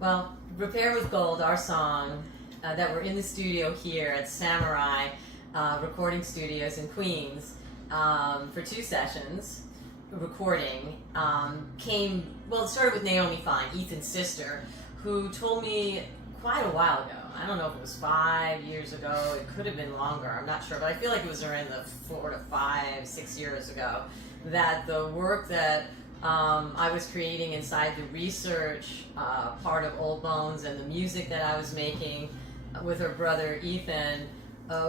Well, Repair with Gold, our song that we're in the studio here at Samurai Recording Studios in Queens for 2 sessions recording, it started with Naomi Fine, Ethan's sister, who told me quite a while ago. I don't know if it was 5 years ago, it could have been longer, I'm not sure, but I feel like it was around the 4 to 5, 6 years ago, that the work that I was creating inside the research part of Old Bones and the music that I was making with her brother Ethan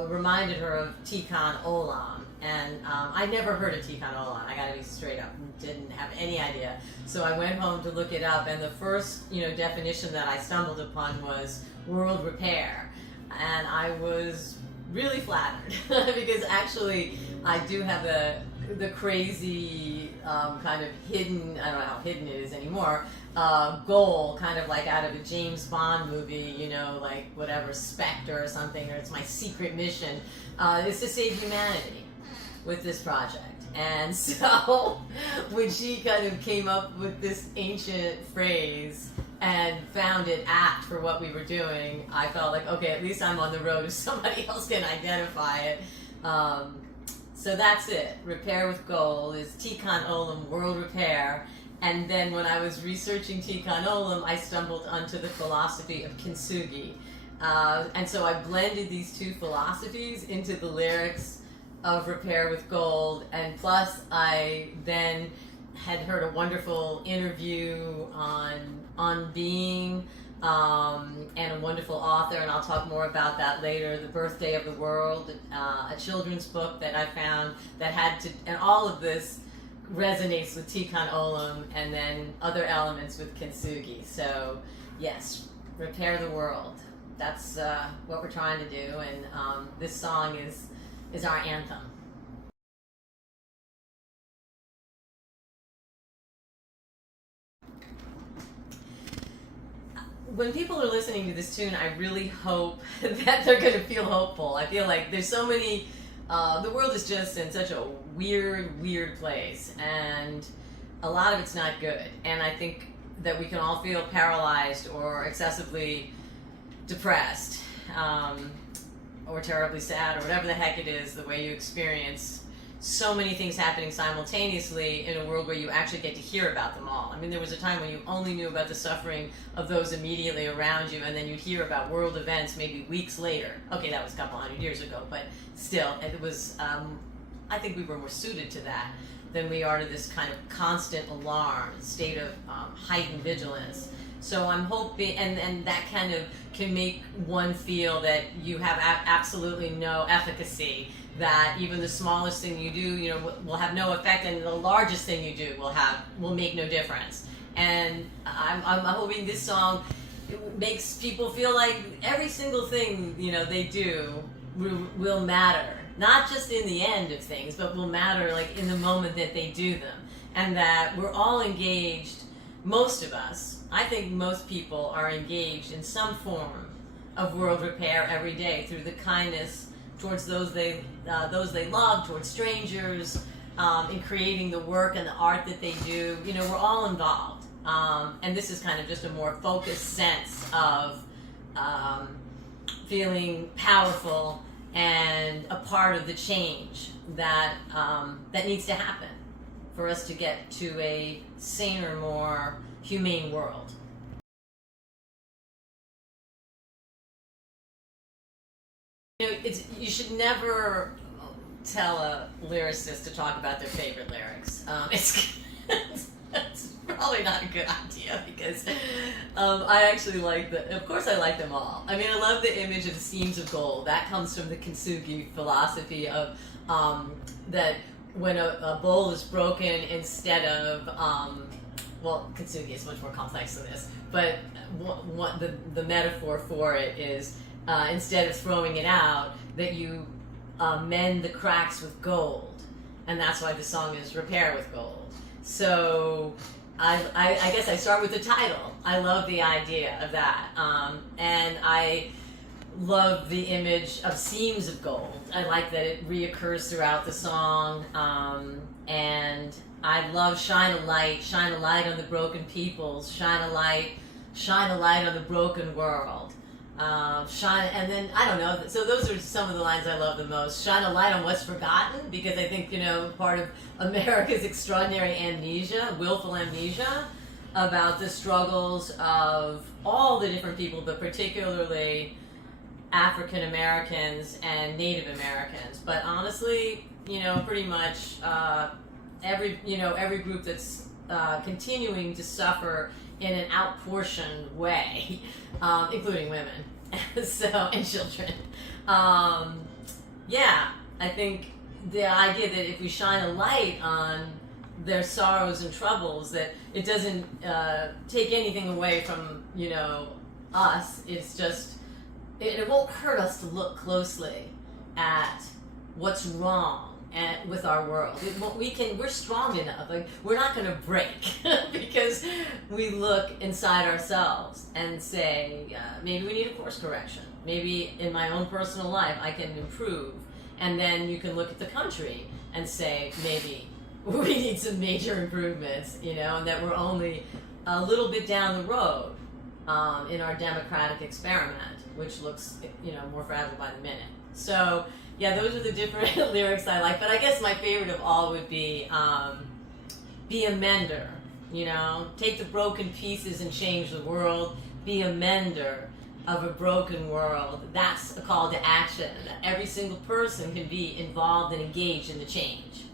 reminded her of Tikkun Olam. And I never heard of Tikkun Olam. I gotta be straight up, didn't have any idea. So I went home to look it up, and the first definition that I stumbled upon was world repair. And I was really flattered because actually I do have the crazy kind of hidden, I don't know how hidden it is anymore, goal, kind of like out of a James Bond movie, like whatever, Spectre or something, or it's my secret mission, is to save humanity with this project. And so when she kind of came up with this ancient phrase and found it apt for what we were doing, I felt like, okay, at least I'm on the road if somebody else can identify it. So that's it. Repair with Gold is Tikkun Olam, world repair. And then when I was researching Tikkun Olam, I stumbled onto the philosophy of Kintsugi. And so I blended these 2 philosophies into the lyrics of Repair with Gold. And plus, I then had heard a wonderful interview on Being, and a wonderful author, and I'll talk more about that later, The Birthday of the World, a children's book that I found that had to, and all of this resonates with Tikkun Olam and then other elements with Kintsugi. So yes, repair the world. That's what we're trying to do, and this song is our anthem. When people are listening to this tune, I really hope that they're going to feel hopeful. I feel like there's so many, the world is just in such a weird place, and a lot of it's not good. And I think that we can all feel paralyzed or excessively depressed, or terribly sad, or whatever the heck it is, the way you experience so many things happening simultaneously in a world where you actually get to hear about them all. I mean, there was a time when you only knew about the suffering of those immediately around you, and then you'd hear about world events maybe weeks later. Okay, that was a couple hundred years ago, but still, it was, I think we were more suited to that than we are to this kind of constant alarm, state of heightened vigilance. So I'm hoping, and that kind of can make one feel that you have absolutely no efficacy, that even the smallest thing you do, will have no effect, and the largest thing you do will make no difference. And I'm hoping this song makes people feel like every single thing they do will matter, not just in the end of things, but will matter like in the moment that they do them, and that we're all engaged. Most of us, I think most people are engaged in some form of world repair every day through the kindness towards those they love, towards strangers, in creating the work and the art that they do. We're all involved, and this is kind of just a more focused sense of feeling powerful and a part of the change that needs to happen for us to get to a saner, more humane world. You should never tell a lyricist to talk about their favorite lyrics. It's probably not a good idea, because I actually of course I like them all. I mean, I love the image of the seams of gold. That comes from the Kintsugi philosophy of that when a bowl is broken, instead of, Kintsugi is much more complex than this, but what the metaphor for it is, instead of throwing it out, that you mend the cracks with gold. And that's why the song is Repair with Gold. So I guess I start with the title. I love the idea of that. And I love the image of seams of gold. I like that it reoccurs throughout the song. And I love shine a light on the broken peoples, shine shine a light on the broken world. Shine, and then I don't know. So those are some of the lines I love the most. Shine a light on what's forgotten, because I think part of America's extraordinary amnesia, willful amnesia, about the struggles of all the different people, but particularly African Americans and Native Americans. But honestly, pretty much every group that's continuing to suffer in an outportioned way, including women, and children. I think the idea that if we shine a light on their sorrows and troubles, that it doesn't take anything away from us. It's just it won't hurt us to look closely at what's wrong with our world. We're strong enough. Like, we're not going to break because we look inside ourselves and say, maybe we need a course correction. Maybe in my own personal life I can improve. And then you can look at the country and say, maybe we need some major improvements, and that we're only a little bit down the road in our democratic experiment, which looks, more fragile by the minute. So, yeah, those are the different lyrics I like. But I guess my favorite of all would be a mender. Take the broken pieces and change the world. Be a mender of a broken world. That's a call to action. Every single person can be involved and engaged in the change.